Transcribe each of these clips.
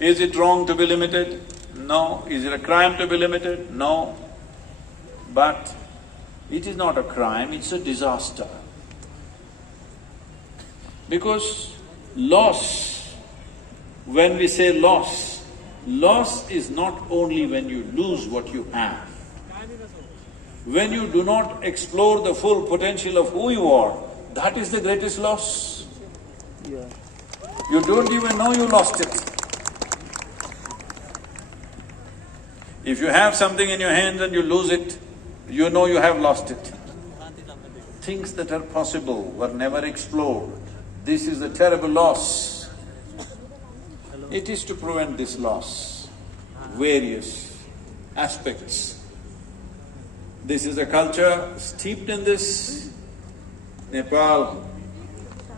Is it wrong to be limited? No. Is it a crime to be limited? No. But it is not a crime, it's a disaster. Because loss, when we say loss, loss is not only when you lose what you have. When you do not explore the full potential of who you are, that is the greatest loss. You don't even know you lost it. If you have something in your hands and you lose it, you know you have lost it. Things that are possible were never explored. This is a terrible loss. It is to prevent this loss, various aspects. This is a culture steeped in this. Nepal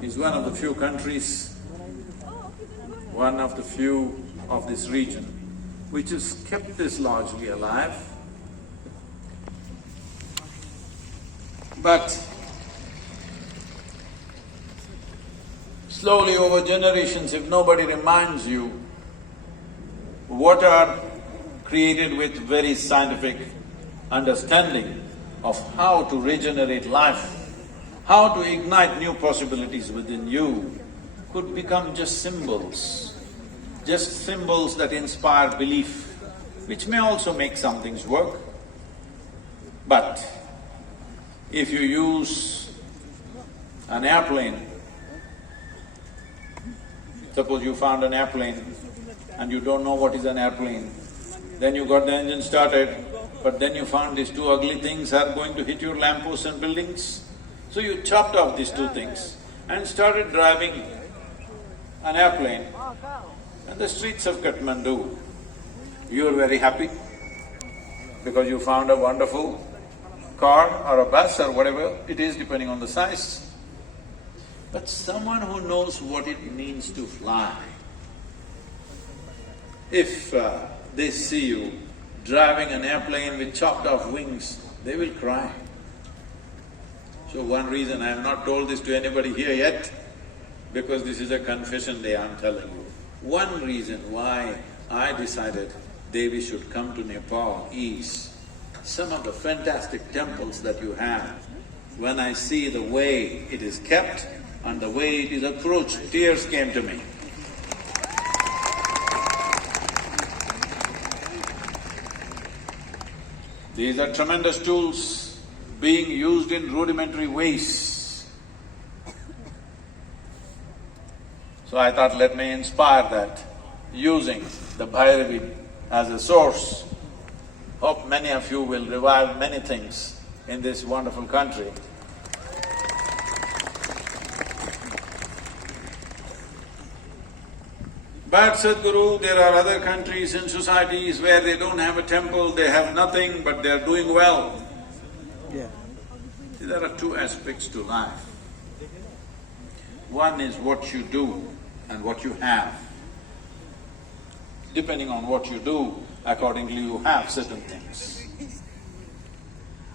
is one of the few countries, one of the few of this region, which has kept this largely alive. But slowly over generations, if nobody reminds you what are created with very scientific understanding of how to regenerate life, how to ignite new possibilities within you, could become just symbols that inspire belief, which may also make some things work. But if you use an airplane, suppose you found an airplane and you don't know what is an airplane, then you got the engine started, but then you found these two ugly things are going to hit your lampposts and buildings. So you chopped off these two things and started driving an airplane in the streets of Kathmandu. You were very happy because you found a wonderful car or a bus or whatever it is, depending on the size. But someone who knows what it means to fly, if they see you driving an airplane with chopped off wings, they will cry. So one reason, I have not told this to anybody here yet, because this is a confession day I'm telling you. One reason why I decided Devi should come to Nepal is some of the fantastic temples that you have. When I see the way it is kept and the way it is approached, tears came to me. These are tremendous tools being used in rudimentary ways. So I thought, let me inspire that, using the Bhairavi as a source. Hope many of you will revive many things in this wonderful country. But Sadguru, there are other countries and societies where they don't have a temple, they have nothing, but they are doing well. There are two aspects to life. One is what you do and what you have. Depending on what you do, accordingly you have certain things.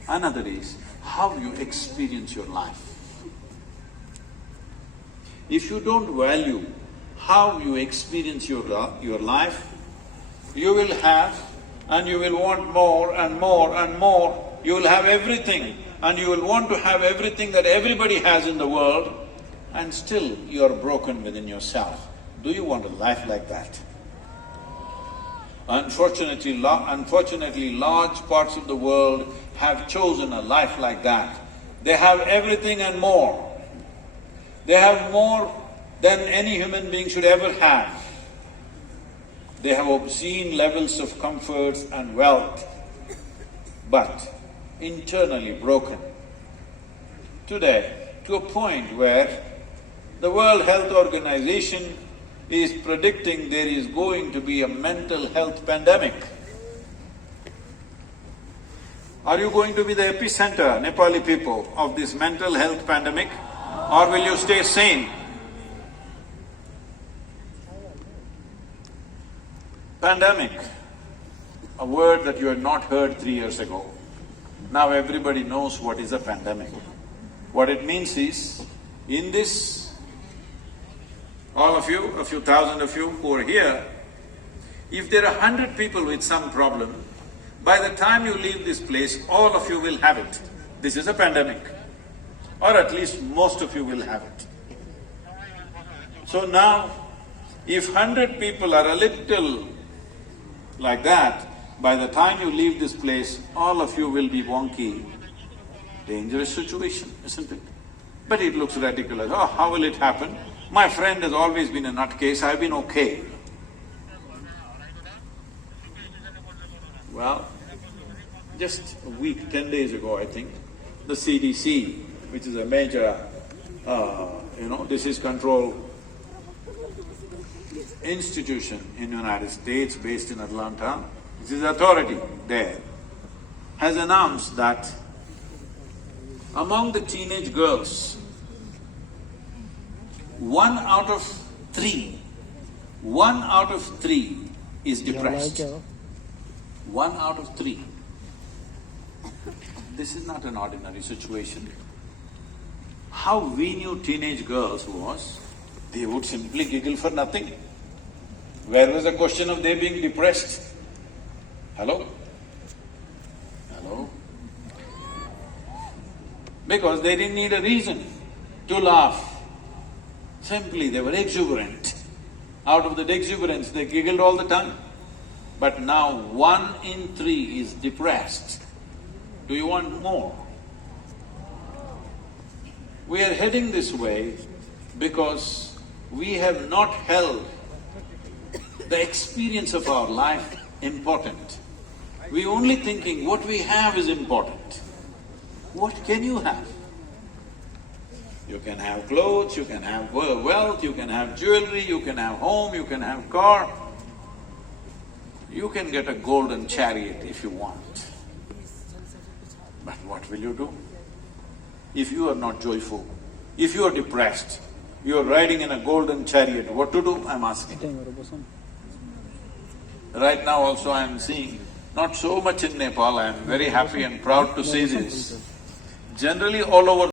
Another is how you experience your life. If you don't value how you experience your life, you will have and you will want more and more and more. You will have everything and you will want to have everything that everybody has in the world, and still you are broken within yourself. Do you want a life like that? Unfortunately, large parts of the world have chosen a life like that. They have everything and more. They have more than any human being should ever have. They have obscene levels of comforts and wealth, but internally broken. Today, to a point where the World Health Organization is predicting there is going to be a mental health pandemic. Are you going to be the epicenter, Nepali people, of this mental health pandemic, or will you stay sane? Pandemic, a word that you had not heard 3 years ago. Now everybody knows what is a pandemic. What it means is, in this, all of you, a few thousand of you who are here, If there are 100 people with some problem, by the time you leave this place, all of you will have it. This is a pandemic. Or at least most of you will have it. So now, if 100 people are a little like that, by the time you leave this place, all of you will be wonky. Dangerous situation, isn't it? But it looks ridiculous. Oh, how will it happen? My friend has always been a nutcase, I've been okay. Well, just a week, 10 days ago, I think, the CDC, which is a major, disease control institution in the United States, based in Atlanta, which is authority there, has announced that among the teenage girls, 1 out of 3 is depressed. 1 out of 3. This is not an ordinary situation. How we knew teenage girls was, they would simply giggle for nothing. Where was the question of they being depressed? Hello? Hello? Because they didn't need a reason to laugh. Simply they were exuberant. Out of that exuberance, they giggled all the time. But now 1 in 3 is depressed. Do you want more? We are heading this way because we have not held the experience of our life important. We're only thinking what we have is important. What can you have? You can have clothes, you can have wealth, you can have jewelry, you can have home, you can have car. You can get a golden chariot if you want. But what will you do? If you are not joyful, if you are depressed, you are riding in a golden chariot, what to do? I'm asking. Right now also I am seeing, not so much in Nepal, I am very happy and proud to say this. Generally all over